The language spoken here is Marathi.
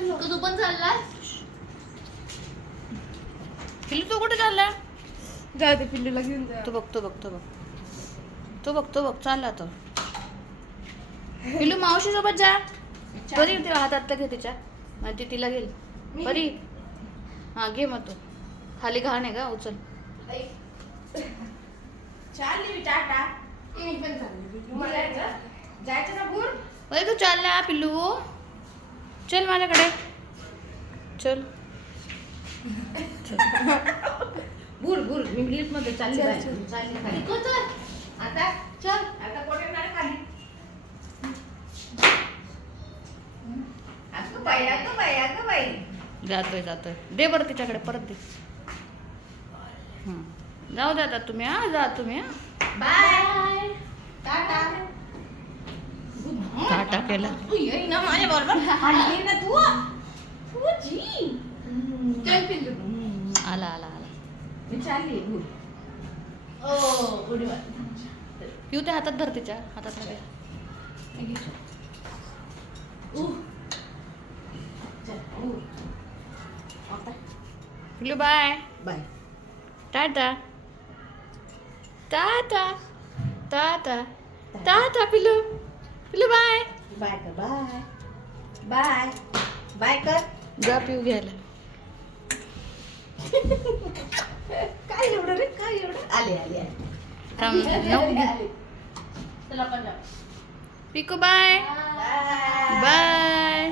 तू पण चाललास पिल्लू तू कुठे चालला जाऊ दे पिल्लूला घेऊन जा. तो बघ चालला तो पिल्लू मावशी सोबत जा बरी ते हातात घे तिच्या मग ती तिला घेईल बरी हा घे मग तू खाली घाण आहे का उचल चालली मी टाटा. मी पण चालली. मला जायचं ना भूर. अरे तू चालला पिल्लू चल माझ्याकडे चल भूर भूर मी लिफ्ट मध्ये चालली बाहेर. चालली खाली. आता चल आता कोण येणार आहे खाली? अगं बाई. जातोय दे बरं तिच्याकडे परत दे जाऊ द्या आता तुम्ही हा बाय. टाटा. टाटा केला तू ये ना माझ्या बरोबर. आणली ना तू. जी. चल पिल्लू. आला मी चालली भूर. ओ उडी मार. पिऊ ते हातात धर तिच्या हातात धर. पिल्लू बाय बाय. टाटा टाटा टाटा टाटा पिल्लू बाय बाय कर बाय. बाय. बाय कर. जा पिऊ घ्यायला काय एवढं रे काय एवढं आले थांब नको. चला पण पिकू बाय बाय. बाय